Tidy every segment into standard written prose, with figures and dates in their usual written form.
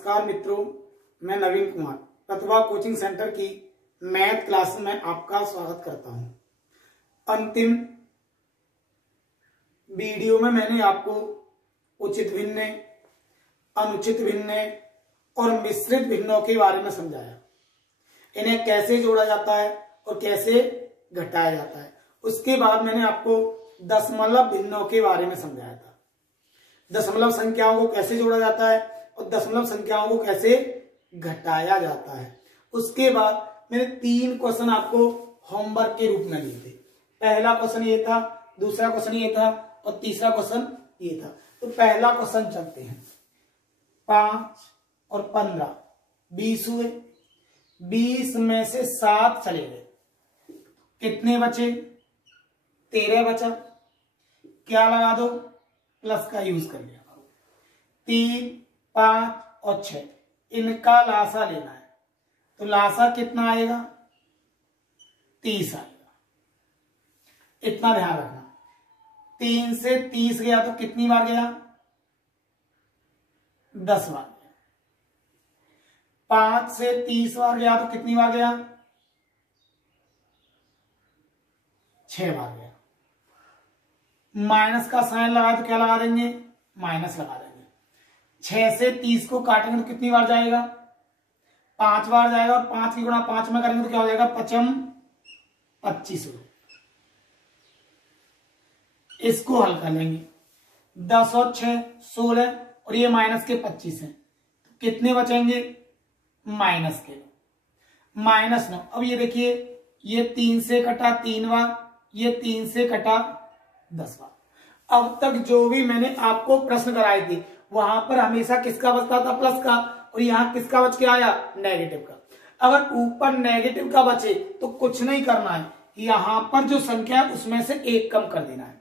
नमस्कार मित्रों, मैं नवीन कुमार प्रतिभा कोचिंग सेंटर की मैथ क्लास में आपका स्वागत करता हूं। अंतिम वीडियो में मैंने आपको उचित भिन्न, अनुचित भिन्न और मिश्रित भिन्नों के बारे में समझाया। इन्हें कैसे जोड़ा जाता है और कैसे घटाया जाता है। उसके बाद मैंने आपको दशमलव भिन्नों के बारे में समझाया था। दशमलव संख्याओं को कैसे जोड़ा जाता है और दशमलव संख्याओं को कैसे घटाया जाता है। उसके बाद मैंने 3 क्वेश्चन आपको होमवर्क के रूप में दिए थे। पहला क्वेश्चन ये था, दूसरा क्वेश्चन ये था और तीसरा क्वेश्चन ये था। तो पहला क्वेश्चन चलते हैं। 5 और 15 20 हुए। 20 में से 7 चले गए, कितने बचे? 13 बचा। क्या लगा दो? प्लस का यूज कर लिया। 3, 5 और 6 इनका लासा लेना है। तो लासा कितना आएगा? 30 आएगा। इतना ध्यान रखना। 3 से 30 गया तो कितनी बार गया? 10 बार गया। 5 से 30 बार गया तो कितनी बार गया? 6 बार गया। माइनस का साइन लगा तो क्या लगा देंगे? माइनस लगा देंगे। 6 से 30 को काटेंगे तो कितनी बार जाएगा? 5 बार जाएगा। और 5 की गुणा 5 में करेंगे तो क्या हो जाएगा? 5 25। इसको हल कर लेंगे। 10 और 6 16 और ये माइनस के 25 है। तो कितने बचेंगे? माइनस के -9। अब ये देखिए, ये 3 से कटा 3 बार, ये 3 से कटा 10 बार। अब तक जो भी मैंने आपको प्रश्न कराए थे वहां पर हमेशा किसका बचता था? प्लस का। और यहां किसका बच के आया? नेगेटिव का। अगर ऊपर नेगेटिव का बचे तो कुछ नहीं करना है, यहां पर जो संख्या है उसमें से 1 कम कर देना है।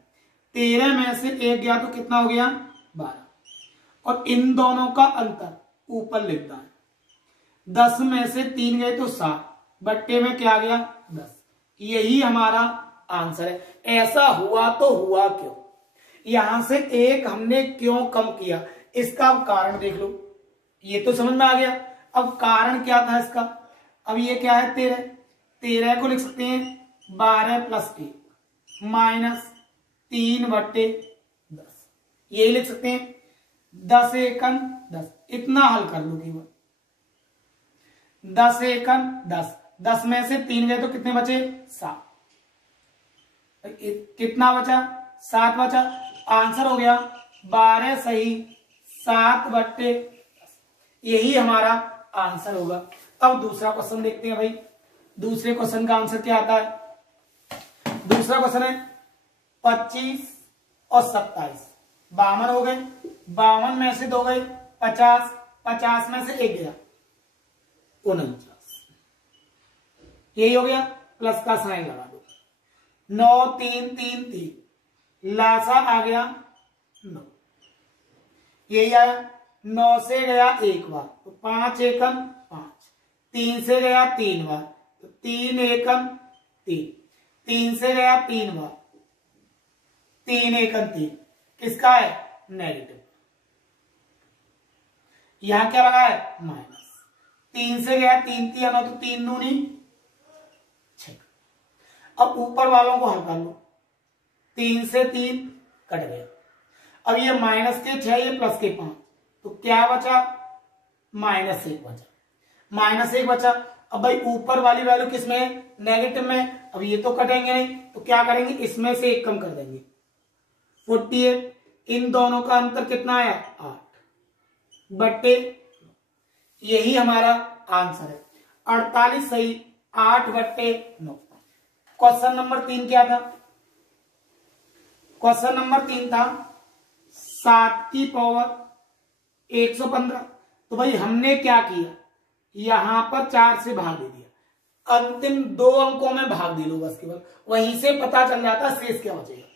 13 में से 1 गया तो कितना हो गया? 12। और इन दोनों का अंतर ऊपर लिखना है। 10 में से 3 गए तो 7, बट्टे में क्या गया? 10। यही हमारा आंसर है। ऐसा हुआ तो हुआ क्यों? यहां से 1 हमने क्यों कम किया? इसका कारण देख लो। ये तो समझ में आ गया। अब कारण क्या था इसका? अब ये क्या है? 13। 13 को लिख सकते हैं 12 प्लस 1 माइनस 3 बट्टे 10। यही लिख सकते हैं। 10 एकम 10। इतना हल कर लो केवल। 10 एकम 10। 10 में से 3 गए तो कितने बचे? 7। कितना बचा? 7 बचा। आंसर हो गया 12 सही 7 बट्टे 10। यही हमारा आंसर होगा। अब दूसरा क्वेश्चन देखते हैं भाई। दूसरे क्वेश्चन का आंसर क्या आता है? दूसरा क्वेश्चन है 25 और 27 52 हो गए। 52 में से 2 गए 50। 50 में से 1 गया 49। यही हो गया। प्लस का साइन लगा दो। 9 3 3 3 लासा आ गया 9। यही आया। 9 से गया 1 बार तो 5 एकम 5। 3 से गया 3 बार तो 3 एकम 3। 3 से गया 3 बार 3 एकम 3। किसका है? नेगेटिव। यहां क्या लगा है? माइनस। 3 से गया 3 3 तो 3 दूनी 6। अब ऊपर वालों को हल कर लो। 3 से 3 कट गया। अब ये माइनस के 6, ये प्लस के 5 तो क्या बचा? -1 बचा। -1 बचा। अब भाई ऊपर वाली वैल्यू किस में? नेगेटिव में। अब ये तो कटेंगे नहीं तो क्या करेंगे? इसमें से 1 कम कर देंगे। 48। इन दोनों का अंतर कितना आया? 8 बट्टे। यही हमारा आंसर है। 48 सही 8 बट्टे 9। क्वेश्चन नंबर 3 क्या था? क्वेश्चन नंबर 3 था 7 की पावर 115। तो भाई हमने क्या किया? यहां पर 4 से भाग दे दिया। अंतिम 2 अंकों में भाग दे लो बस केवल। वहीं से पता चल जाता शेष क्या बचेगा।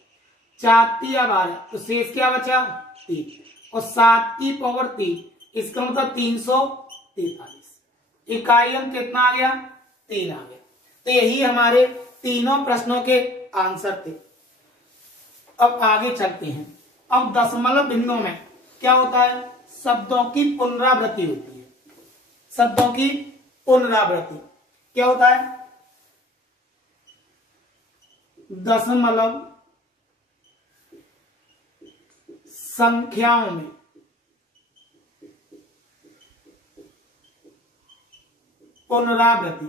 4 3 12 तो शेष क्या बचा? 3। और 7 की पावर 3 इसका मतलब 343। इकाई अंक कितना आ गया? 3 आ गया। तो यही हमारे तीनों प्रश्नों के आंसर थे। अब आगे चलते हैं। अब दशमलव भिन्नों में क्या होता है? शब्दों की पुनरावृत्ति होती है। शब्दों की पुनरावृत्ति क्या होता है? दशमलव संख्याओं में पुनरावृत्ति।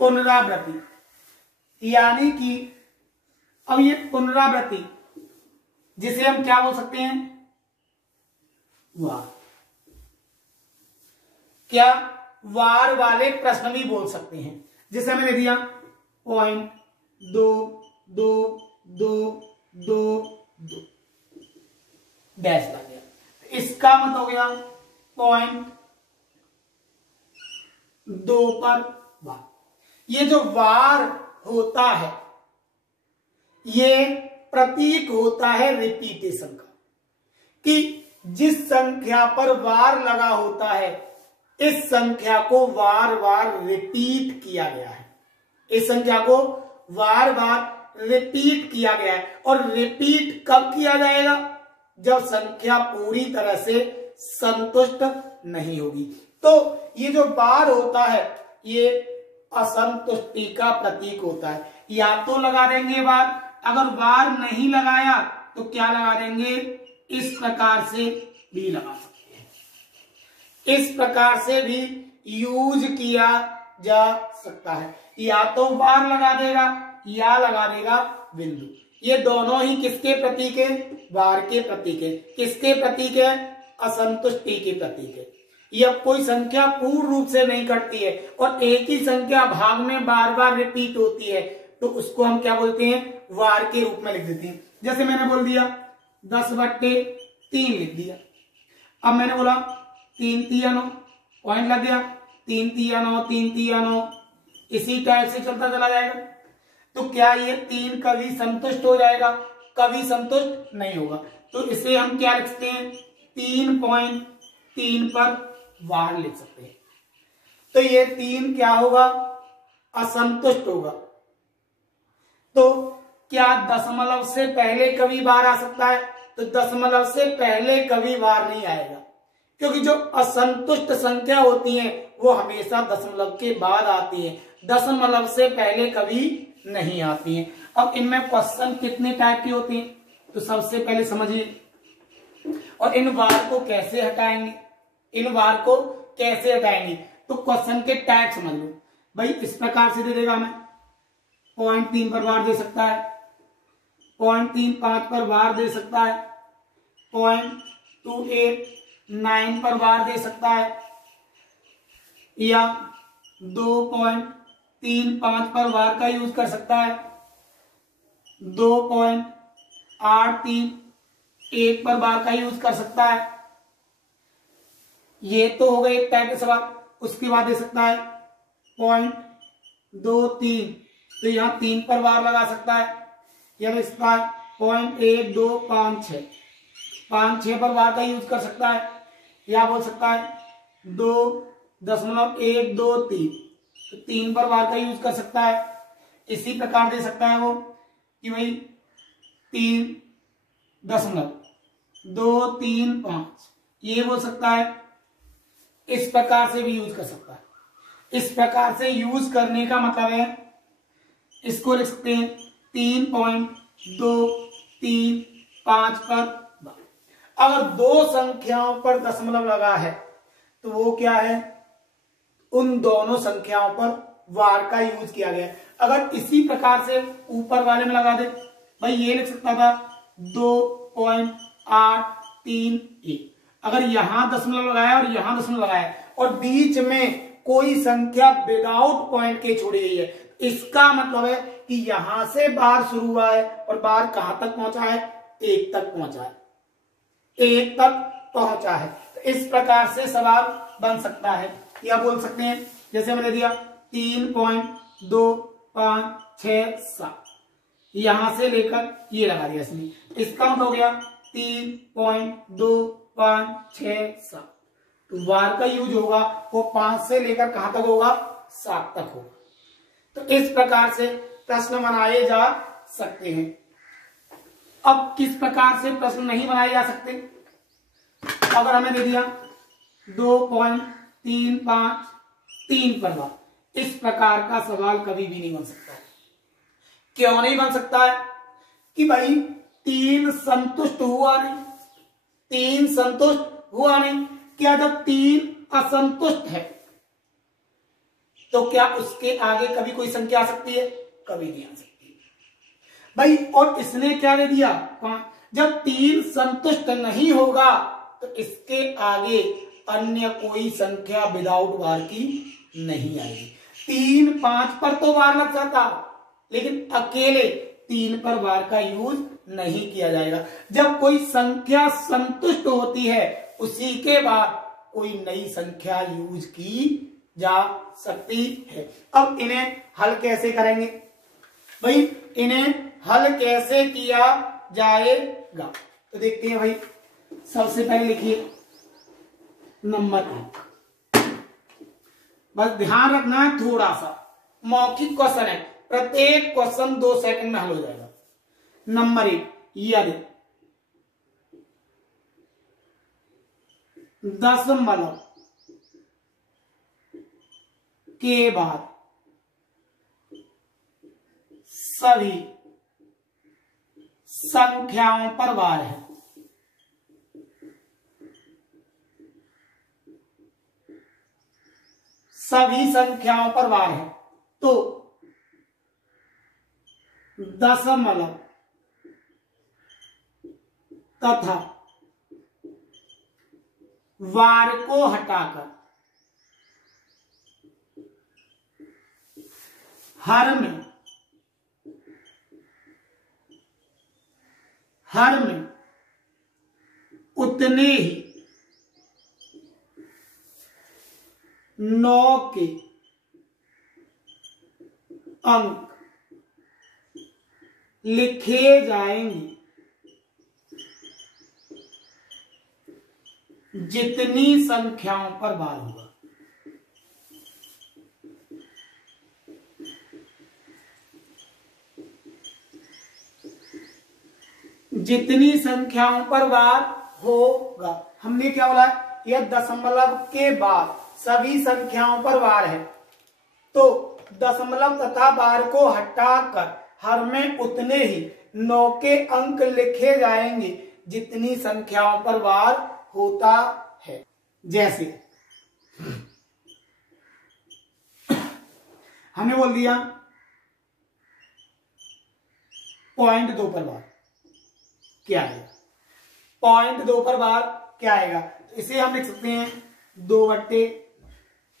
पुनरावृत्ति यानी कि अब ये पुनरावृत्ति जिसे हम क्या बोल सकते हैं? वार। क्या वार वाले प्रश्न भी बोल सकते हैं। जैसे मैंने दिया 0.2222 डैश लग गया, इसका मतलब हो गया 0.2 पर वार। ये जो वार होता है ये प्रतीक होता है रिपीटेशन का, कि जिस संख्या पर वार लगा होता है इस संख्या को बार बार रिपीट किया गया है। इस संख्या को बार बार रिपीट किया गया है। और रिपीट कब किया जाएगा? जब संख्या पूरी तरह से संतुष्ट नहीं होगी। तो ये जो बार होता है ये असंतुष्टि का प्रतीक होता है। या तो लगा देंगे बार, अगर बार नहीं लगाया तो क्या लगा देंगे? इस प्रकार से भी लगा सकते हैं। इस प्रकार से भी यूज किया जा सकता है। या तो बार लगा देगा या लगा देगा बिंदु। ये दोनों ही किसके प्रतीक है? बार के प्रतीक है। किसके प्रतीक है? असंतुष्टि के प्रतीक है। यह कोई संख्या पूर्ण रूप से नहीं कटती है और एक ही संख्या भाग में बार बार रिपीट होती है तो उसको हम क्या बोलते हैं? वार के रूप में लिख देते हैं। जैसे मैंने बोल दिया 10/3 लिख दिया। अब मैंने बोला 3 तिया 9, पॉइंट लग गया। 3 तिया 9, 3 तिया 9, इसी टाइप से चलता चला जाएगा। तो क्या ये 3 कभी संतुष्ट हो जाएगा? कभी संतुष्ट नहीं होगा। तो इसे हम क्या लिख सकते हैं? 3.3 पर वार लिख सकते हैं। तो ये 3 क्या होगा? असंतुष्ट होगा। तो क्या दशमलव से पहले कभी वार आ सकता है? तो दशमलव से पहले कभी वार नहीं आएगा, क्योंकि जो असंतुष्ट संख्या होती है वो हमेशा दशमलव के बाद आती है, दशमलव से पहले कभी नहीं आती है। अब इनमें क्वेश्चन कितने टाइप के होते हैं तो सबसे पहले समझिए, और इन वार को कैसे हटाएंगे? इन वार को कैसे हटाएंगे? तो क्वेश्चन के टाइप समझ लो भाई। इस प्रकार से दे देगा हमें 0.3 पर वार दे सकता है, 0.35 पर वार दे सकता है, 0.289 पर वार दे सकता है, या 2.35 पर वार का यूज कर सकता है, 2.831 पर वार का यूज कर सकता है। ये तो हो गए एक टाइप के सवाल। उसके बाद दे सकता है 0.23, तो यहां 3 पर वार लगा सकता है, या दे सकता है 0.1256 पर वार का यूज कर सकता है, या बोल सकता है 2.123, तो 3 पर वार का यूज कर सकता है। इसी प्रकार दे सकता है वो कि भाई 3.235 ये बोल सकता है। इस प्रकार से भी यूज कर सकता है। इस प्रकार से यूज करने का मतलब है, इसको लिख सकते हैं 3.235 पर। अगर दो संख्याओं पर दशमलव लगा है तो वो क्या है? उन दोनों संख्याओं पर वार का यूज किया गया है। अगर इसी प्रकार से ऊपर वाले में लगा दे, भाई ये लिख सकता था 2.831। अगर यहां दशमलव लगाया और यहां दशमलव लगाया और बीच में कोई संख्या विदाउट पॉइंट के छोड़ी गई है, इसका मतलब है कि यहां से बार शुरू हुआ है और बार कहां तक पहुंचा है? 1 तक पहुंचा है, 1 तक पहुंचा है। तो इस प्रकार से सवाल बन सकता है, या बोल सकते हैं जैसे मैंने दिया 3.2567, यहां से लेकर ये लगा दिया इसमें, इसका मतलब हो गया 3.2567। तो वार का यूज होगा वो 5 से लेकर कहां तक होगा? 7 तक होगा। तो इस प्रकार से प्रश्न बनाए जा सकते हैं। अब किस प्रकार से प्रश्न नहीं बनाए जा सकते? अगर हमें दे दिया 2.353 पर बार, इस प्रकार का सवाल कभी भी नहीं बन सकता। क्यों नहीं बन सकता है? कि भाई 3 संतुष्ट हुआ नहीं, 3 संतुष्ट हुआ नहीं। क्या जब 3 असंतुष्ट है तो क्या उसके आगे कभी कोई संख्या आ सकती है? कभी नहीं आ सकती भाई। और इसने क्या दे दिया? 5। जब 3 संतुष्ट नहीं होगा तो इसके आगे अन्य कोई संख्या विदाउट वार की नहीं आएगी। 3 5 पर तो वार लग जाता, लेकिन अकेले 3 पर वार का यूज नहीं किया जाएगा। जब कोई संख्या संतुष्ट होती है उसी के बाद कोई नई संख्या यूज की जा सकती है। अब इन्हें हल कैसे करेंगे भाई? इन्हें हल कैसे किया जाएगा तो देखते हैं भाई। सबसे पहले लिखिए नंबर 1। बस ध्यान रखना है, थोड़ा सा मौखिक क्वेश्चन है, प्रत्येक क्वेश्चन 2 सेकंड में हल हो जाएगा। नंबर 1, यदि दशमलव के बाद सभी संख्याओं पर वार है, सभी संख्याओं पर वार है, तो दशमलव तथा वार को हटाकर हर में उतने ही 9 के अंक लिखे जाएंगे जितनी संख्याओं पर वार होगा। जितनी संख्याओं पर वार होगा। हमने क्या बोला? यह दशमलव के बाद सभी संख्याओं पर वार है, तो दशमलव तथा वार को हटाकर हर में उतने ही 9 के अंक लिखे जाएंगे जितनी संख्याओं पर वार होता है। जैसे हमने बोल दिया 0.2 पर वार, क्या आएगा? 0.2 पर वार क्या आएगा? तो इसे हम लिख सकते हैं 2/,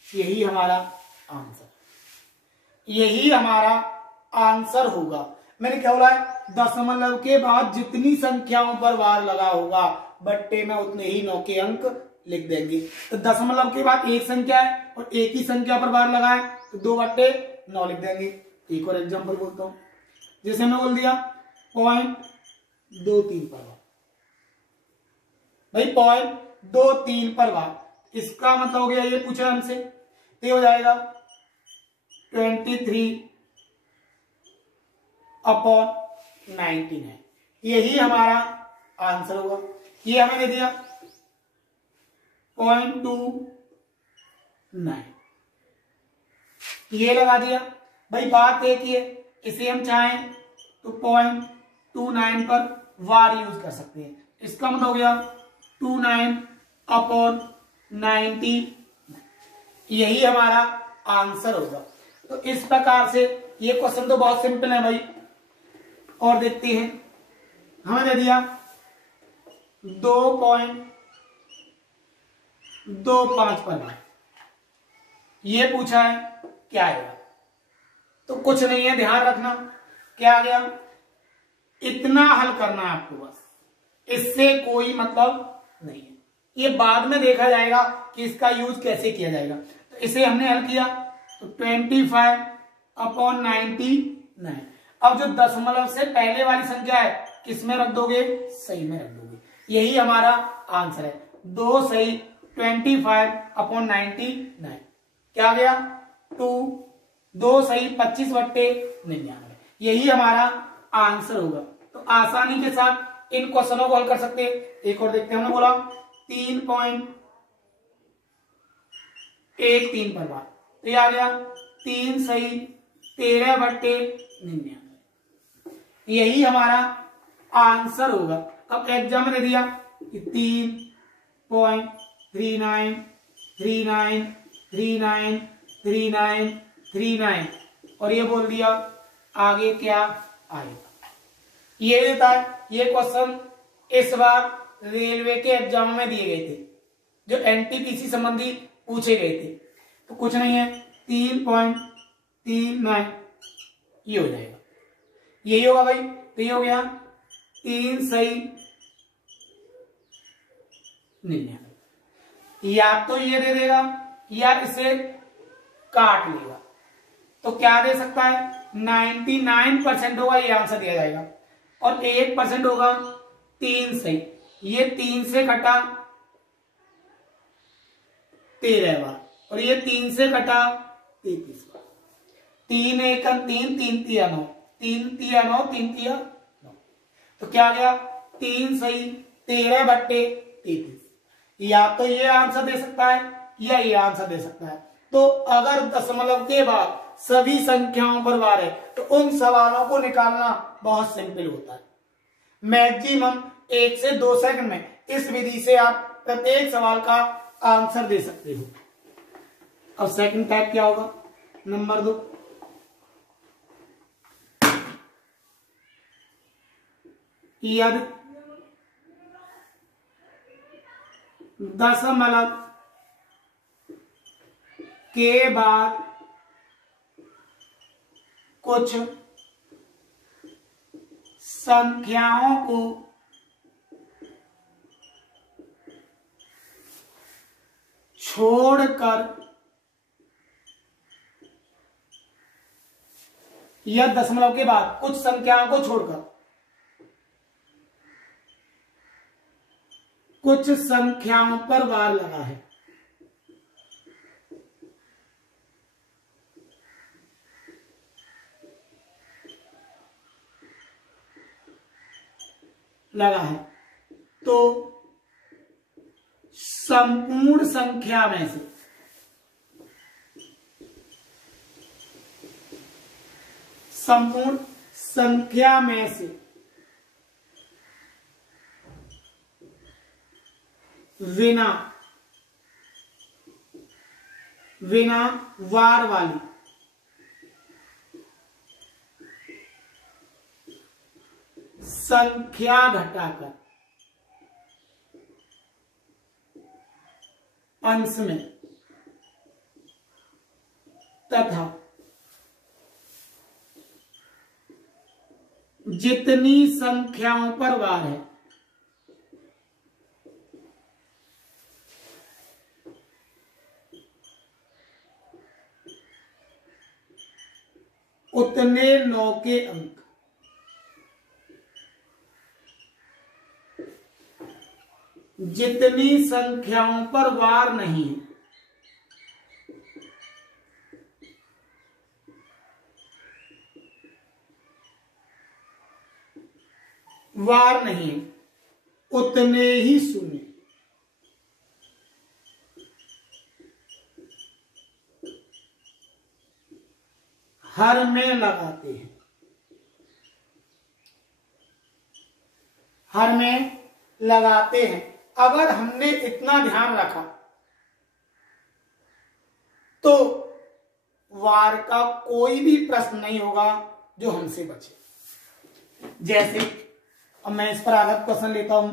यही हमारा आंसर, यही हमारा आंसर होगा। मैंने क्या बोला है? दशमलव के बाद जितनी संख्याओं पर वार लगा होगा बट्टे में उतने ही 9 के अंक लिख देंगे। तो दशमलव के बाद एक संख्या है और एक ही संख्या पर वार लगा है, तो 2/9 लिख देंगे। एक और एग्जांपल बोलता हूं, जैसे हमने बोल दिया 0.23 पर वार, भाई 0.23 पर वार, इसका मतलब हो गया, ये पूछा हमसे, ये हो जाएगा 23/19 है, यही हमारा आंसर होगा। ये हमें दे दिया 0.29, ये लगा दिया। भाई बात एक ही है, इसे हम चाहें तो 0.29 पर वार यूज कर सकते हैं। इसका मतलब हो गया 29/90, यही हमारा आंसर होगा। तो इस प्रकार से ये क्वेश्चन तो बहुत सिंपल है भाई। और देखते हैं, हमें दे दिया 2.25 पर वार, ये पूछा है, क्या आएगा? तो कुछ नहीं है, ध्यान रखना क्या आ गया, इतना हल करना है आपको बस, इससे कोई मतलब नहीं है। ये बाद में देखा जाएगा कि इसका यूज कैसे किया जाएगा। तो इसे हमने हल किया तो 25/99। अब जो दशमलव से पहले वाली संख्या है किसमें रख दोगे? सही में रख दोगे, यही हमारा आंसर है। 2 सही 25/99, क्या आ गया? 2 सही 25/99। यही हमारा आंसर होगा। तो आसानी के साथ इन क्वेश्चनों को हल कर सकते हैं। एक और देखते हैं, हमने बोला 3.13 पर बार, तो ये आ गया 3 सही 13/99, यही हमारा आंसर होगा। अब एग्जाम में दे दिया कि 3.3939393939 और ये बोल दिया आगे क्या आएगा, ये देता है। ये क्वेश्चन इस बार रेलवे के एग्जाम में दिए गए थे, जो एनटीपीसी संबंधी पूछे गए थे। तो कुछ नहीं है, 3.39 ये हो जाएगा, यही होगा भाई। तो ये हो गया 3 सही 99, या तो ये दे देगा या इसे काट लेगा। तो क्या दे सकता है, 99% होगा, ये आंसर दिया जाएगा। और 1% होगा 3 सही, ये 3 से कटा 13 बार और ये 3 से कटा 33 बार। 3 1 3 3 3 9 3 3 9 3 3 9, तो क्या गया 3 सही 13/33। या तो ये आंसर दे सकता है या ये आंसर दे सकता है। तो अगर दशमलव के बाद सभी संख्याओं पर वार है तो उन सवालों को निकालना बहुत सिंपल होता है। मैक्सिमम 1 से 2 सेकंड में इस विधि से आप प्रत्येक सवाल का आंसर दे सकते हो। अब सेकंड टाइप क्या होगा, नंबर 2, यदि दशमलव के बाद कुछ संख्याओं को छोड़कर या दशमलव के बाद कुछ संख्याओं को छोड़कर कुछ संख्याओं पर वार लगा है, तो संपूर्ण संख्या में से बिना वार वाली संख्या घटाकर अंश में तथा जितनी संख्याओं पर वार है उतने 9 के अंक जितनी संख्याओं पर वार नहीं है उतने ही शून्य हर में लगाते हैं। अगर हमने इतना ध्यान रखा तो वार का कोई भी प्रश्न नहीं होगा जो हमसे बचे। जैसे अब मैं इस पर आधारित क्वेश्चन लेता हूं,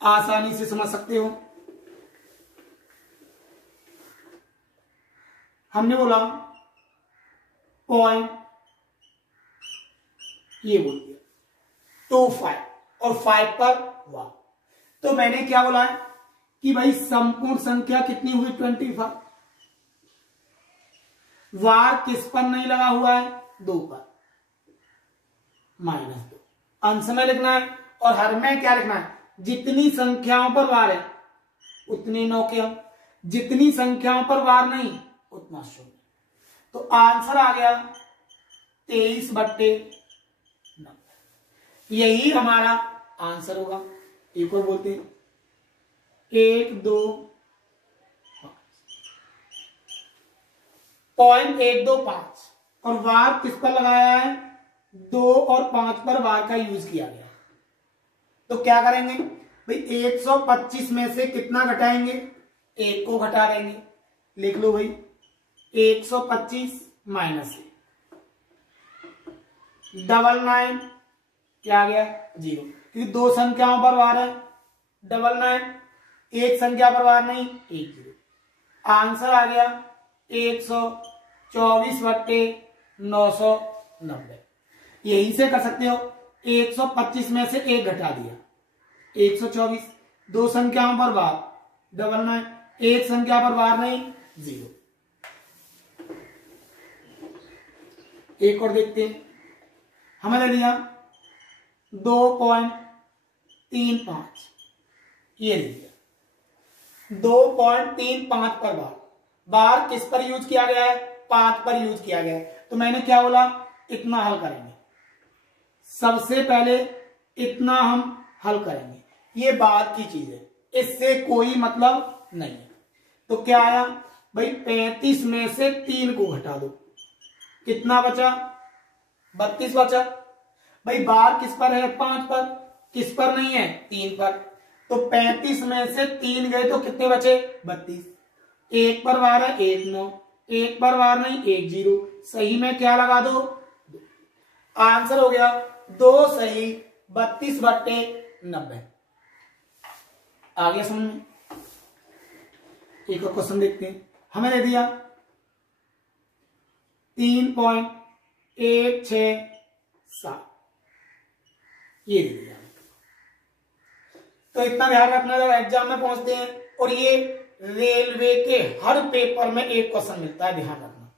आसानी से समझ सकते हो। हमने बोला पॉइंट, ये बोल दिया 25 और 5 पर वार। तो मैंने क्या बोला है कि भाई संपूर्ण संख्या कितनी हुई 25, वार किस पर नहीं लगा हुआ है, 2 पर, -2 अंश में लिखना है और हर में क्या लिखना है, जितनी संख्याओं पर वार है उतनी 9 के अंक, जितनी संख्याओं पर वार नहीं उतना शून्य। तो आंसर आ गया 23/90। यही हमारा आंसर होगा। एक और बोलते हैं 1, 2, 0.125 और वार किस पर लगाया है? 2 और 5 पर वार का यूज किया गया। तो क्या करेंगे भाई, 125 में से कितना घटाएंगे? 1 को घटा देंगे। लिख लो भाई 125 माइनस 99 क्या आ गया? 0, क्योंकि दो संख्याओं पर वार है। 99 एक संख्या पर वार नहीं, 1 0। आंसर आ गया 124/990। यही से कर सकते हो, 125 में से 1 घटा दिया 124, दो संख्याओं पर वार 99, एक संख्या पर वार नहीं 0। एक और देखते हैं, हमें ले लिया 2.35, ये ले लिया 2.35 पर बार किस पर यूज किया गया है? 5 पर यूज किया गया है। तो मैंने क्या बोला, इतना हल करेंगे। सबसे पहले इतना हम हल करेंगे, ये बाद की चीज है, इससे कोई मतलब नहीं है। तो क्या आया भाई, 35 में से 3 को घटा दो, कितना बचा? 32 बचा। भाई बार किस पर है? 5 पर। किस पर नहीं है? 3 पर। तो 35 में से 3 गए तो कितने बचे? 32। 1 पर वार है 1 9, 1 पर वार नहीं 1 0। सही में क्या लगा दो? आंसर हो गया 2 सही 32/90। आ गया समझ में? एक और क्वेश्चन देखते हैं, हमें दे दिया 3.167, ये दे दिया। तो इतना ध्यान रखना जब एग्जाम में पहुंचते हैं, और ये रेलवे के हर पेपर में एक क्वेश्चन मिलता है, ध्यान रखना।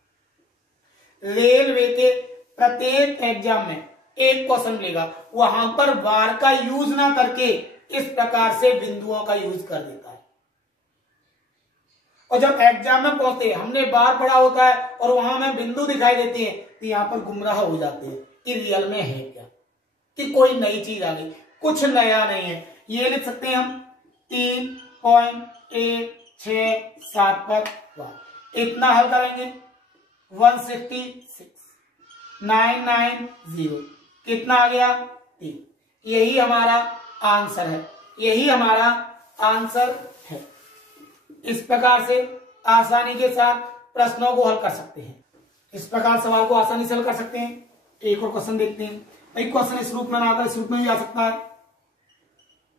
रेलवे के प्रत्येक एग्जाम में एक क्वेश्चन मिलेगा, वहां पर बार का यूज ना करके इस प्रकार से बिंदुओं का यूज कर देता है। और जब एग्जाम में पहुंचते हैं, हमने बार पढ़ा होता है और वहां हमें बिंदु दिखाई देती है, तो यहां पर गुमराह हो जाते हैं कि रियल में है क्या, कि कोई नई चीज आ गई, कुछ नया नहीं है। ये लिख सकते हैं हम 3.167 पर वार। इतना हल करेंगे 166 990, कितना आ गया? 3। यही हमारा आंसर है, यही हमारा आंसर है। इस प्रकार से आसानी के साथ प्रश्नों को हल कर सकते हैं, इस प्रकार सवाल को आसानी से हल कर सकते हैं। एक और क्वेश्चन देखते हैं। एक क्वेश्चन इस रूप में ना आता, इस रूप में भी आ सकता है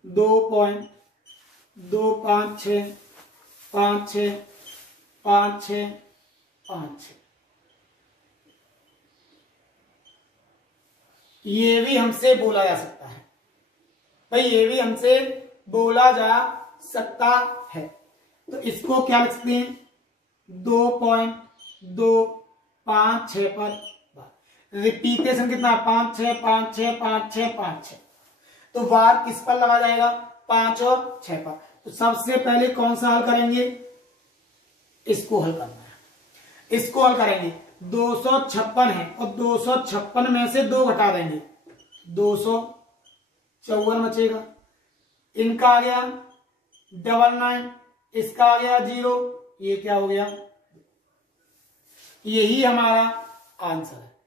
2.256565656। ये भी हमसे बोला जा सकता है भाई, ये भी हमसे बोला जा सकता है। तो इसको क्या लिख सकते हैं? 2.256 पर रिपीटेशन कितना? 5 6 5 6 5 6 5 6। तो वार किस पर लगा जाएगा? 5 और 6 पर। तो सबसे पहले कौन सा हल करेंगे? इसको हल करना है, इसको हल करेंगे। 256 है और 256 में से 2 घटा देंगे, 254 बचेगा। इनका आ गया 99, इसका आ गया 0, ये क्या हो गया? यही हमारा आंसर है।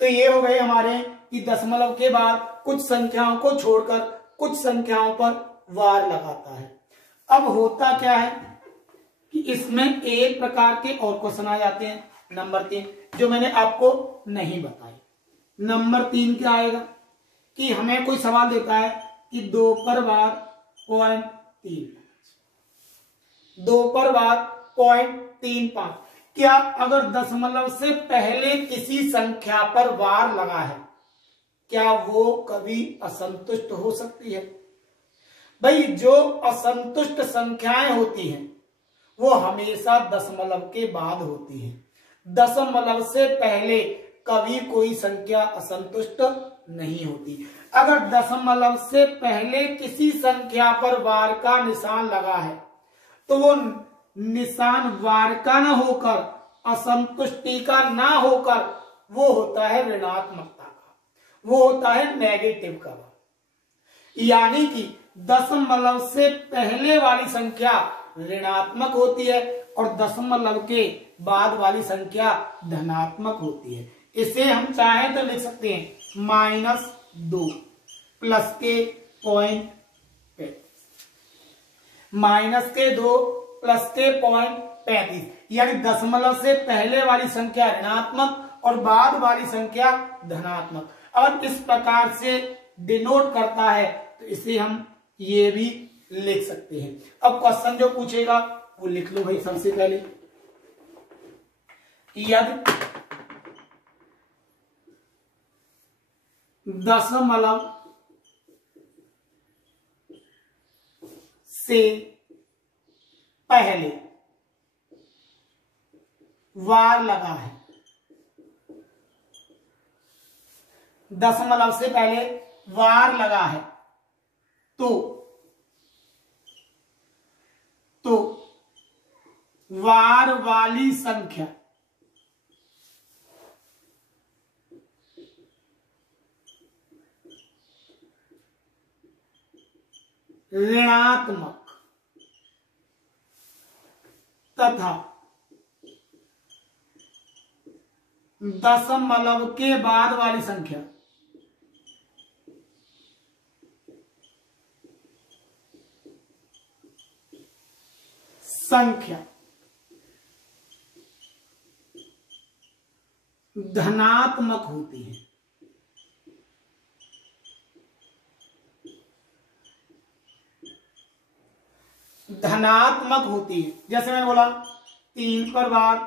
तो ये हो गए हमारे कि दशमलव के बाद कुछ संख्याओं को छोड़कर कुछ संख्याओं पर वार लगाता है। अब होता क्या है कि इसमें एक प्रकार के और क्वेश्चन आ जाते हैं, नंबर 3, जो मैंने आपको नहीं बताई। नंबर 3 क्या आएगा कि हमें कोई सवाल देता है कि 2 पर वार 0.35, 2 पर वार 0.35। क्या अगर दशमलव से पहले किसी संख्या पर वार लगा है, क्या वो कभी असंतुष्ट हो सकती है? भाई जो असंतुष्ट संख्याएं होती हैं वो हमेशा दशमलव के बाद होती हैं। दशमलव से पहले कभी कोई संख्या असंतुष्ट नहीं होती। अगर दशमलव से पहले किसी संख्या पर वार का निशान लगा है तो वो निशान वार का ना होकर, असंतुष्टि का ना होकर, वो होता है ऋणात्मकता का, वो होता है नेगेटिव का भाग। यानी कि दशमलव से पहले वाली संख्या ऋणात्मक होती है और दशमलव के बाद वाली संख्या धनात्मक होती है। इसे हम चाहें तो लिख सकते हैं -2 प्लस के पॉइंट -2 प्लस के पॉइंट 35, यानी दशमलव से पहले वाली संख्या ऋणात्मक और बाद वाली संख्या धनात्मक। अब इस प्रकार से डिनोट करता है तो इसे हम ये भी लिख सकते हैं। अब क्वेश्चन जो पूछेगा वो लिख लो भाई। सबसे पहले यदि दशमलव से पहले वार लगा है, दशमलव से पहले वार लगा है तो वार वाली संख्या ऋणात्मक तथा दशमलव के बाद वाली संख्या धनात्मक होती है। धनात्मक होती है, जैसे मैंने बोला 3 पर वार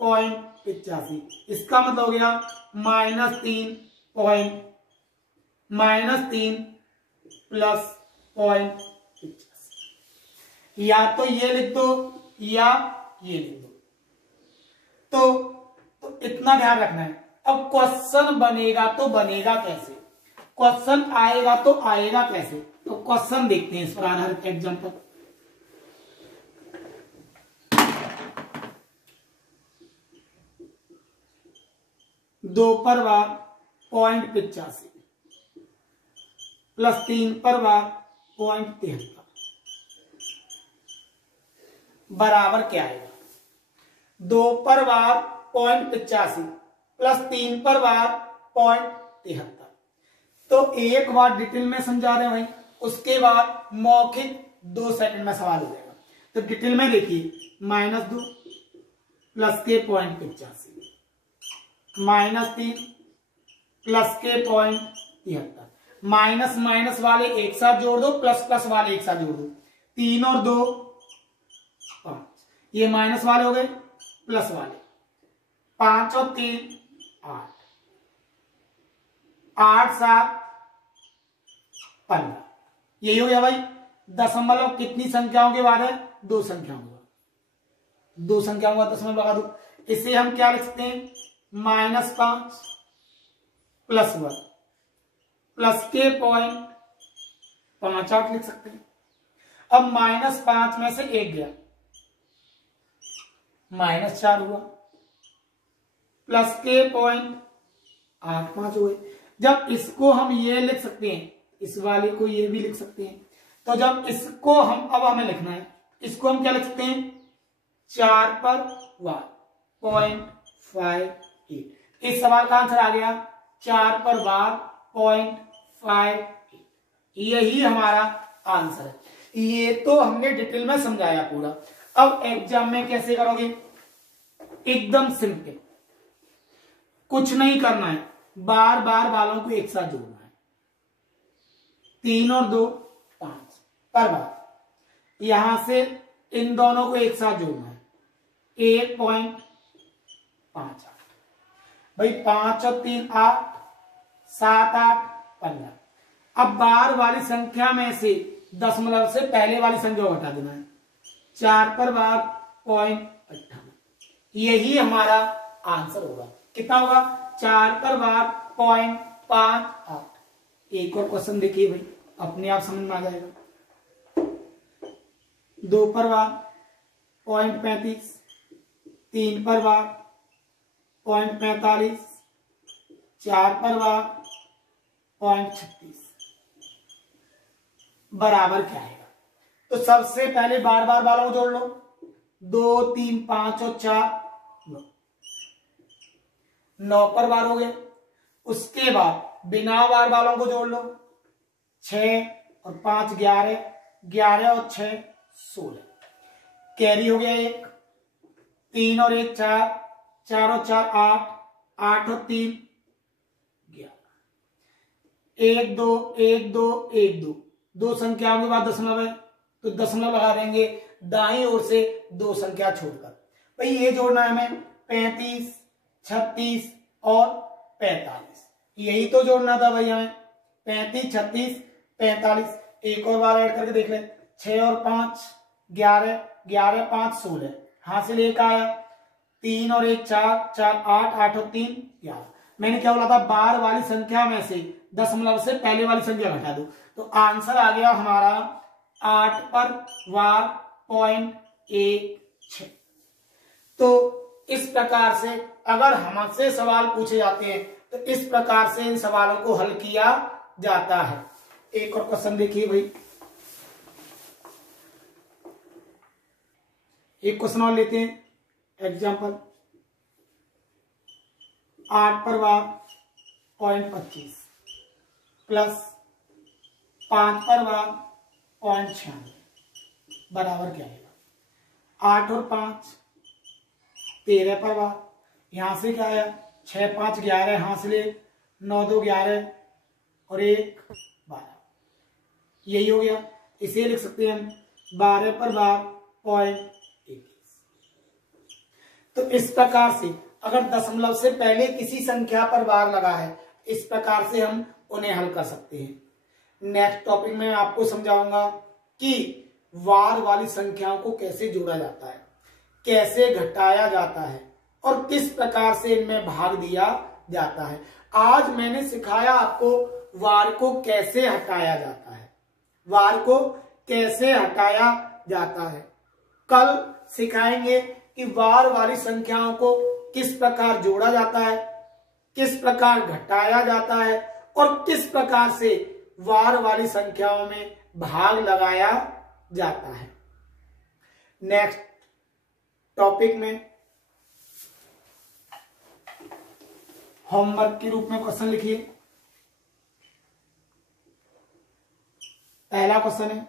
.85, इसका मतलब हो गया -3 प्लस .85। या तो ये लिख दो या ये लिख दो। तो इतना ध्यान रखना है। अब क्वेश्चन बनेगा तो बनेगा कैसे, क्वेश्चन आएगा तो आएगा कैसे, तो क्वेश्चन देखते हैं इस पर आधारित एग्जाम्पल। 2 पर वार .85 प्लस 3 पर वार .73 बराबर क्या आएगा? 2 पर वार .85 प्लस 3 पर वार .73। तो एक बार डिटेल में समझा रहे हैं भाई, उसके बाद मौखिक 2 सेकंड में सवाल हो जाएगा। तो डिटेल में देखिए, -2 प्लस के .85 -3 प्लस के .73, माइनस माइनस वाले एक साथ जोड़ दो, प्लस प्लस वाले एक साथ जोड़ दो। 3 और 2 5, ये माइनस वाले हो गए, प्लस वाले 5 और 3 8, 8 7 15। यही हो गया भाई। दशमलव कितनी संख्याओं के बाद है? 2 संख्याओं के बाद। 2 संख्याओं का दशमलव लगा दो। इसे हम क्या लिख सकते हैं? -5 प्लस 1 प्लस के .58 लिख सकते हैं। अब -5 में से 1 गया, -4 हुआ, प्लस के .85 हुए। जब इसको हम ये लिख सकते हैं, इस वाले को ये भी लिख सकते हैं। तो जब इसको हम, अब हमें लिखना है, इसको हम क्या लिख सकते हैं? 4 पर वार .58। इस सवाल का आंसर आ गया 4 पर वार .58। यही हमारा आंसर है। ये तो हमने डिटेल में समझाया पूरा। अब एग्जाम में कैसे करोगे? एकदम सिंपल, कुछ नहीं करना है, बार बार वालों को एक साथ जोड़ना है। 3 और 2 5 पर बार, यहां से इन दोनों को एक साथ जोड़ना है। 1.58 भाई, 5 और 3 8, 7 8 15। अब बार वाली संख्या में से दशमलव से पहले वाली संख्या को हटा देना है। 4 पर बार .58, यही हमारा आंसर होगा। कितना होगा? 4 पर बार .58। एक और क्वेश्चन देखिए भाई, अपने आप समझ में आ जाएगा। 2 पर बार .35, 3 पर बार .45 4 पर वार 0.36 बराबर क्या आएगा। तो सबसे पहले बार बार वालों को जोड़ लो, 2 3 5 और 4 9 पर वार हो गए। उसके बाद बिना बार वालों को जोड़ लो, 6 और 5 11, 11 और 6 16, कैरी हो गया 1, 3 और 1 4, 4 और 4 8, 8 और 3 11, 1 2 1 2 1 2, दो संख्याओं के बाद दशमलव है तो दशमलव लगा देंगे दाईं ओर से 2 संख्या छोड़कर। भाई ये जोड़ना है हमें 35 36 और 45, यही तो जोड़ना था भाई हमें 35 36 45। एक और बार ऐड करके देख ले, 6 और 5 11, 11 5 16, हासिल 1 आया, 3 और 1 4, 4 8, 8 और 3 11। मैंने क्या बोला था, बार वाली संख्या में से दशमलव से पहले वाली संख्या घटा दो, तो आंसर आ गया हमारा 8 पर वार 0.16। तो इस प्रकार से अगर हमसे सवाल पूछे जाते हैं तो इस प्रकार से इन सवालों को हल किया जाता है। एक और क्वेश्चन देखिए भाई, एक क्वेश्चन और लेते हैं। एग्जाम्पल 8 पर वार 0.25 प्लस 5 पर वार 0.96 बराबर क्या आएगा। 8 और 5 13 पर वार, यहां से क्या आया 6 5 11, यहां से ले 9 2 11 और 1 12, यही हो गया। इसे लिख सकते हैं हम 12 पर वार 0.21। तो इस प्रकार से अगर दशमलव से पहले किसी संख्या पर वार लगा है, इस प्रकार से हम उन्हें हल कर सकते हैं। नेक्स्ट टॉपिक में आपको समझाऊंगा कि वार वाली संख्याओं को कैसे जोड़ा जाता है, कैसे घटाया जाता है और किस प्रकार से इनमें भाग दिया जाता है। आज मैंने सिखाया आपको वार को कैसे हटाया जाता है, वार को कैसे हटाया जाता है। कल सिखाएंगे कि वार वाली संख्याओं को किस प्रकार जोड़ा जाता है, किस प्रकार घटाया जाता है और किस प्रकार से वार वाली संख्याओं में भाग लगाया जाता है। नेक्स्ट टॉपिक में होमवर्क के रूप में क्वेश्चन लिखिए। पहला क्वेश्चन है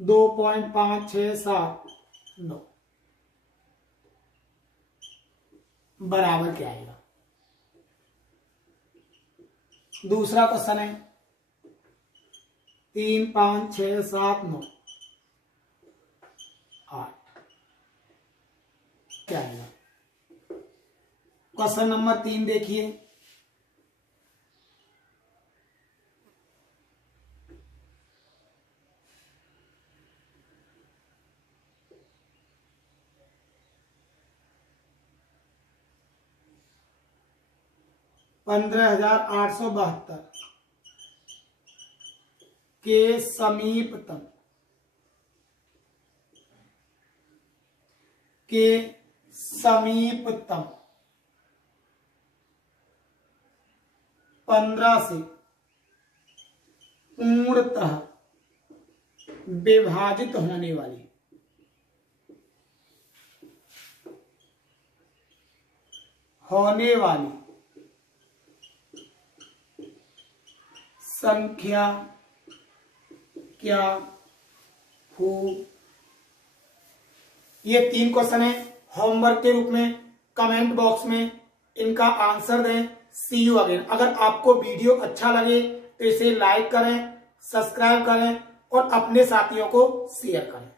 2.5679 बराबर क्या आएगा। दूसरा क्वेश्चन है 3 5 6 7 9 8 क्या आएगा। क्वेश्चन नंबर 3 देखिए, $15,872 के समीपतम के समीपतम 15 से पूर्णतः विभाजित होने वाली संख्या क्या हो। ये 3 क्वेश्चन है होमवर्क के रूप में। कमेंट बॉक्स में इनका आंसर दें। सी यू अगेन। अगर आपको वीडियो अच्छा लगे तो इसे लाइक करें, सब्सक्राइब करें और अपने साथियों को शेयर करें।